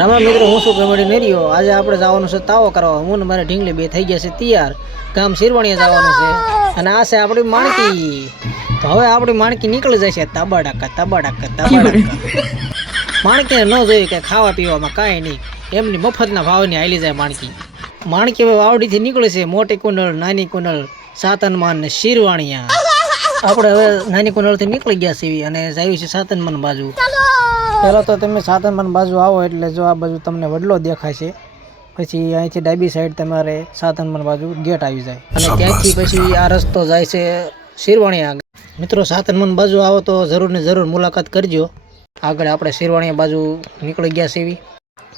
રામ રામ મિત્રો, હું શું કમેડી નર્યો. આજે આપણે જવાનું છે તાવો કરવા. હું ને મારે ઢીંગલી બે થઈ ગયા છે તૈયાર. ગામ શિરવાણીયા જવાનું છે અને આ છે આપણી માણકી. તો હવે આપણી માણકી નીકળી જાય છે તાબાડાકા. માણકીને ન જોયું કે ખાવા પીવામાં કાંઈ નહીં, એમની મફતના ભાવની હાલી જાય માણકી. માણકી હવે વાવડીથી નીકળે છે. મોટી કુંડળ, નાની કુંડળ, સાતનમાન ને શિરવાણીયા. આપણે હવે નાની કુંડળથી નીકળી ગયા છીએ અને જઈએ છીએ સાતનમાન બાજુ. પહેલાં તો તમે સાતનમાન બાજુ આવો એટલે જો આ બાજુ તમને વડલો દેખાય છે. પછી અહીંથી ડાબી સાઈડ તમારે સાતનમાન બાજુ ગેટ આવી જાય અને ત્યાંથી પછી આ રસ્તો જાય છે શિરવાણીયા. મિત્રો, સાતનમાન બાજુ આવો તો જરૂર ને જરૂર મુલાકાત કરજો. આગળ આપણે શિરવાણીયા બાજુ નીકળી ગયા છીએ.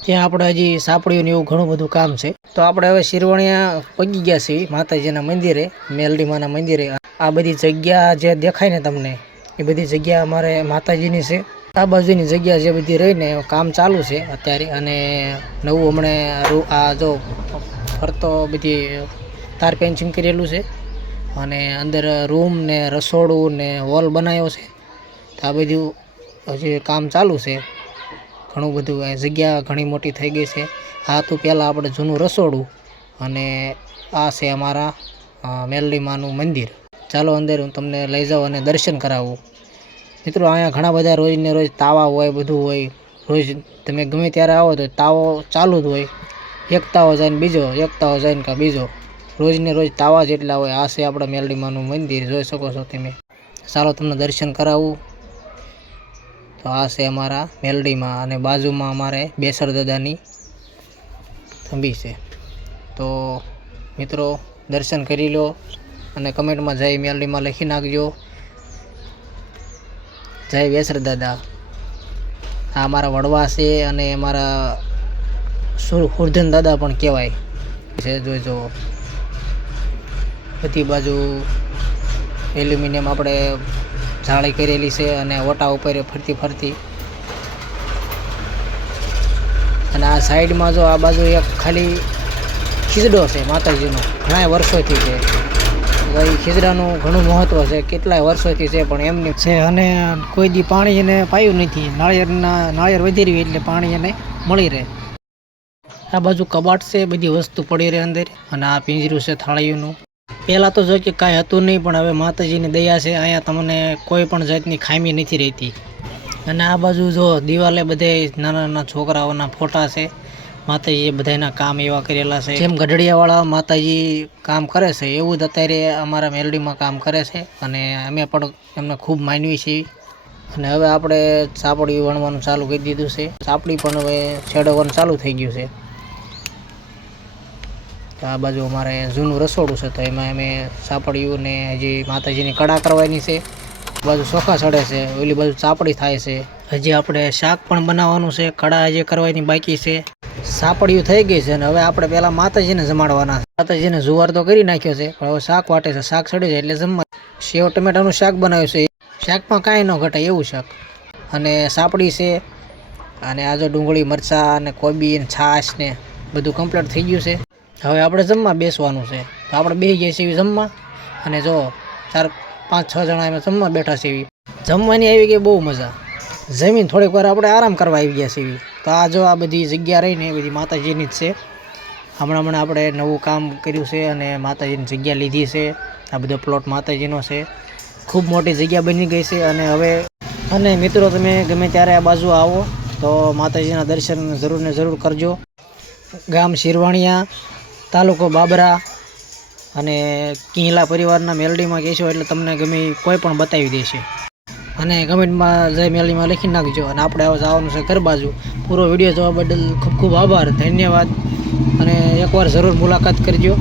ત્યાં આપણે હજી સાપડીયું ને એવું ઘણું બધું કામ છે. તો આપણે હવે શિરવાણીયા પગી ગયા છીએ માતાજીના મંદિરે, મેલડીમાના મંદિરે. આ બધી જગ્યા જે દેખાય ને તમને, એ બધી જગ્યા અમારે માતાજીની છે. આ બાજુની જગ્યા જે બધી રહીને કામ ચાલુ છે અત્યારે. અને નવું હમણાં આ જો ફરતો બધી તાર પેન્ચિંગ કરેલું છે અને અંદર રૂમ ને રસોડું ને હોલ બનાવ્યો છે. તો આ બધું હજી કામ ચાલુ છે. ઘણું બધું જગ્યા ઘણી મોટી થઈ ગઈ છે. આ તો પહેલાં આપણે જૂનું રસોડું અને આ છે અમારા મેલડીમાનું મંદિર. ચાલો અંદર હું તમને લઈ જાઉં અને દર્શન કરાવું. મિત્રો, અહીંયા ઘણા બધા રોજને રોજ તાવા હોય, બધું હોય. રોજ તમે ગમે ત્યારે આવો તો તાવો ચાલુ જ હોય. એક તાવો જાય ને બીજો, એક તાવો જાય ને બીજો. રોજને રોજ તાવા જેટલા હોય. આ છે આપણા મેલડીમાનું મંદિર, જોઈ શકો છો તમે. ચાલો તમને દર્શન કરાવું. તો આ છે અમારા મેલડીમાં અને બાજુમાં અમારે બેસર દાદાની થંભી છે. તો મિત્રો, દર્શન કરી લો અને કમેન્ટમાં જય મેલડીમાં લખી નાખજો. જય બેસર દાદા. આ અમારા વડવા છે અને અમારા હુરધન દાદા પણ કહેવાય છે. જોઈજો બધી બાજુ એલ્યુમિનિયમ આપણે જાળી કરેલી છે અને ઓટા ઉપર ફરતી. અને આ સાઈડમાં જો આ બાજુ એક ખાલી ખીજડો છે માતાજીનો, ઘણા વર્ષોથી છે. એ ખીજડાનું ઘણું મહત્વ છે, કેટલાય વર્ષોથી છે, પણ એમની છે. અને કોઈ દી પાણી એને પાયું નથી. નાળિયેર વધી રહ્યું એટલે પાણી એને મળી રહે. આ બાજુ કબાટ છે, બધી વસ્તુ પડી રહે અંદર. અને આ પિંજરું છે થાળીઓનું. પહેલાં તો જો કે કાંઈ હતું નહીં, પણ હવે માતાજીની દયા છે. અહીંયા તમને કોઈ પણ જાતની ખામી નથી રહેતી. અને આ બાજુ જો દિવાલે બધે નાના છોકરાઓના ફોટા છે. માતાજીએ બધાના કામ એવા કરેલા છે. જેમ ગઢડિયાવાળા માતાજી કામ કરે છે એવું જ અત્યારે અમારા મેલડીમાં કામ કરે છે. અને અમે પણ એમને ખૂબ માનવી છીએ. અને હવે આપણે સાપડી વણવાનું ચાલુ કરી દીધું છે. સાપડી પણ હવે છેડવવાનું ચાલુ થઈ ગયું છે. તો આ બાજુ અમારે જૂનું રસોડું છે, તો એમાં અમે સાપડીયું ને હજી માતાજીની કડા કરવાની છે. બાજુ ચોખા ચડે છે, ઓલી બાજુ ચાપડી થાય છે. હજી આપણે શાક પણ બનાવવાનું છે, કડા હજી કરવાની બાકી છે. સાપડીયું થઈ ગઈ છે અને હવે આપણે પહેલાં માતાજીને જમાડવાના. માતાજીને જુવાર તો કરી નાખ્યો છે, પણ હવે શાક વાટે છે. શાક ચડી જાય એટલે જમવા. સેવ ટમેટાનું શાક બનાવ્યું છે. શાકમાં કાંઈ ન ઘટાય એવું શાક. અને સાપડી છે અને આ જો ડુંગળી, મરચાં અને કોબી ને છાશ ને બધું કમ્પ્લીટ થઈ ગયું છે. હવે આપણે જમવા બેસવાનું છે. તો આપણે બેસી જઈએ છીએ જમવા. અને જો 4-5-6 જણા એમાં જમવા બેઠા છીએ. જમવાની આવી ગઈ બહુ મજા. જમીન થોડીક વાર આપણે આરામ કરવા આવી ગયા છીએ. તો આ જો આ બધી જગ્યા રહીને એ બધી માતાજીની જ છે. હમણાં આપણે નવું કામ કર્યું છે અને માતાજીની જગ્યા લીધી છે. આ બધો પ્લોટ માતાજીનો છે. ખૂબ મોટી જગ્યા બની ગઈ છે. અને મિત્રો, તમે ગમે ત્યારે આ બાજુ આવો તો માતાજીના દર્શન જરૂર કરજો. ગામ શિરવાણીયા, તાલુકો બાબરા અને કિંહલા પરિવારના મેલડીમાં કહેશો એટલે તમને ગમે કોઈ પણ બતાવી દેશે. અને કમેન્ટમાં જય મેલડીમાં લખી નાખજો. અને આપણે હવે જવાનું છે ઘર બાજુ. પૂરો વિડીયો જોવા બદલ ખૂબ ખૂબ આભાર, ધન્યવાદ. અને એકવાર જરૂર મુલાકાત કરજો.